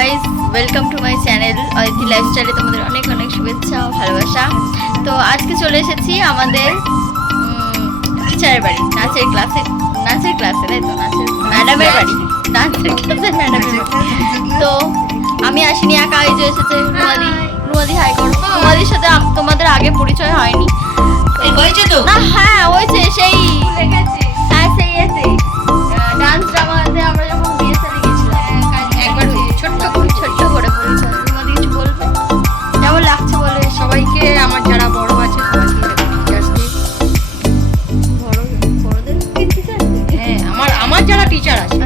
Guys welcome to my channel Aditi লাইফস্টাইলে তোমাদের অনেক অনেক শুভেচ্ছা ও ভালোবাসা। তো আজকে চলে এসেছি আমাদের টিচারের বাড়ি নাচের ক্লাসে নাচের ক্লাসে তাই তো? নাচের ম্যাডামের বাড়ি। নাচের ক্লাসে ম্যাডামের বাড়ি। তো আমি আসিনি একা এই যে এসেছে রুমাদি রুমাদি হাই করো। রুমাদির সাথে তোমাদের আগে পরিচয় হয়নি। না হ্যাঁ হ্যাঁ সেই আমার যারা টিচার আছে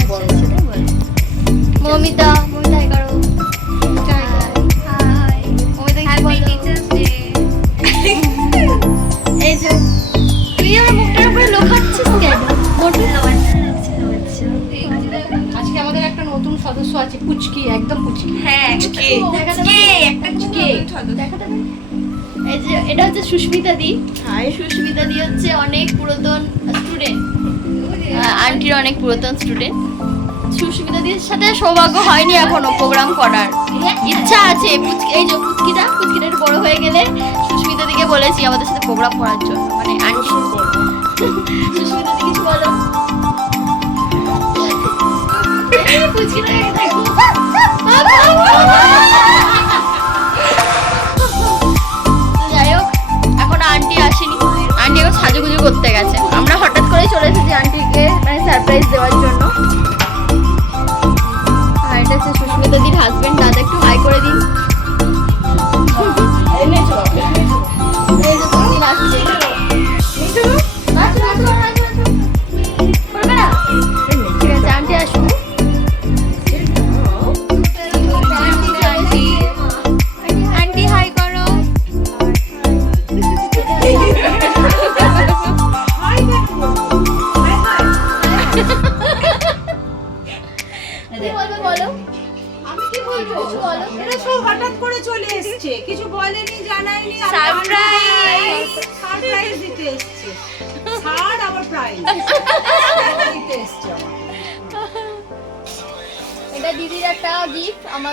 মমিতা মমিতা করো হাই মমিতা কি বলো। এই যে তুই আমার মুখটার উপরে লোকাচ্ছিস কেন? আজকে আমাদের একটা নতুন সদস্য আছে পুচকি একদম পুচকি। হ্যাঁ দেখাতে কে পারব? একটা কে দেখাতে এই যে এটা হচ্ছে সুস্মিতা দি। হাই। সুস্মিতা দি হচ্ছে অনেক পুরাতন স্টুডেন্ট আন্টির অনেক পুরাতন স্টুডেন্ট সুস্মিতা দির সাথে সৌভাগ্য হয়নি এখনও প্রোগ্রাম করার। ইচ্ছা আছে এই যে পুচকিটা পুচকিটা বড় হয়ে গেলে সুস্মিতা দিকে বলেছি আমাদের সাথে প্রোগ্রাম করার জন্য। মানে আন্টি সুস্মিতা কিছু বলো। এই সুস্মিতা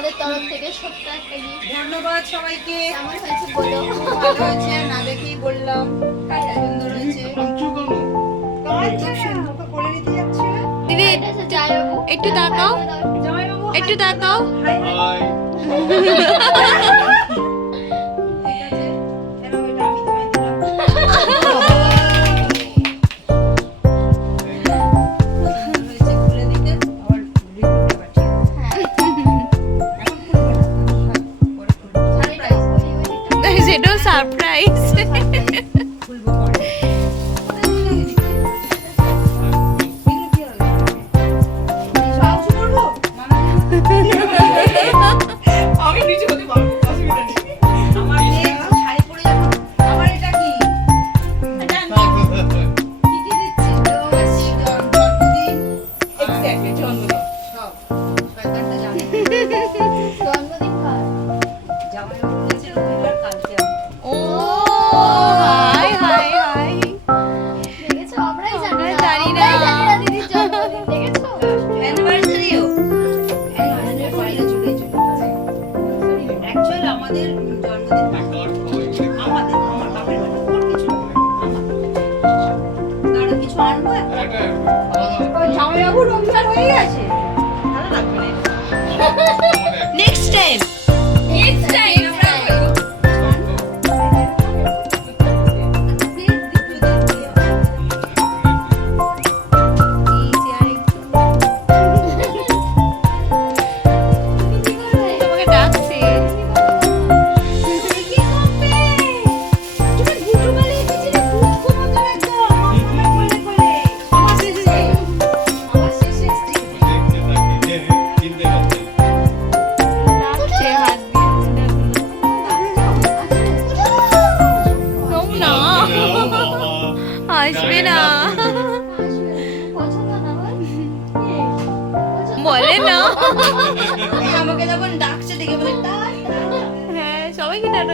আমাদের তরফ থেকে ছোট্ট একটা গিফট ধন্যবাদ সবাইকে। কেমন হয়েছে বলো? ভালো হয়েছে না দেখেই বললাম। সুন্দর হয়েছে। দিদি একটু তাকাও। একটু তাকাও। এখন? জামাইবাবু রবিবার হয়ে গেছে ভালো লাগবে আমাকে যখন ডাকছে দেখে বলে হ্যাঁ সবাইকে টাটা